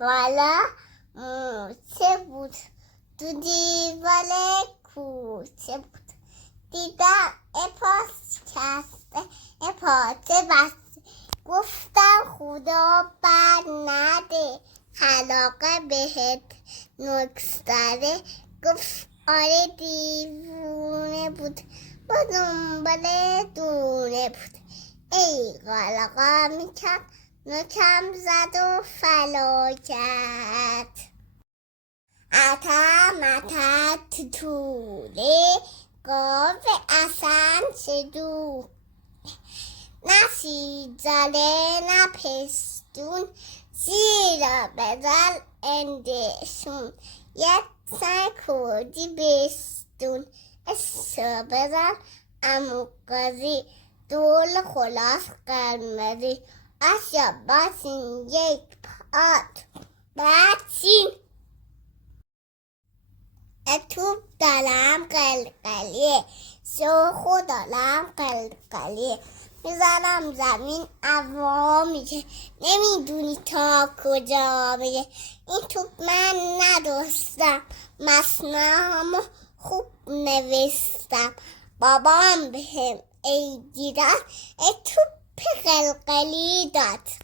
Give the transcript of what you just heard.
بالا موچه بود، تو دیوار کوچه بود. دیدم پاس کسته پاچه بسته، گفتم خدا بر نده، خلاقه بهت نکس داره. گفت آره دیوونه بود، با دنبال دونه بود. ای قلقا میکرد نکم زد و فلاکت. متا توله گاو اصلا چدو، نه سیزده نه پستون، زیرا بزن اندشون. یک سر کردی بستون، اسا بزن اموقازی، دول خلاص قرمزی. آشا باسین یک پات بچین، توپ دارم قلقلیه، سوخو دارم قلقلیه. میزنم زمین عوا میشه، نمیدونی تا کجا بگه. این توپ من ندوستم، مصنعم خوب نوستم. بابام بهم ای دیدن ای توپ قلقلی داد.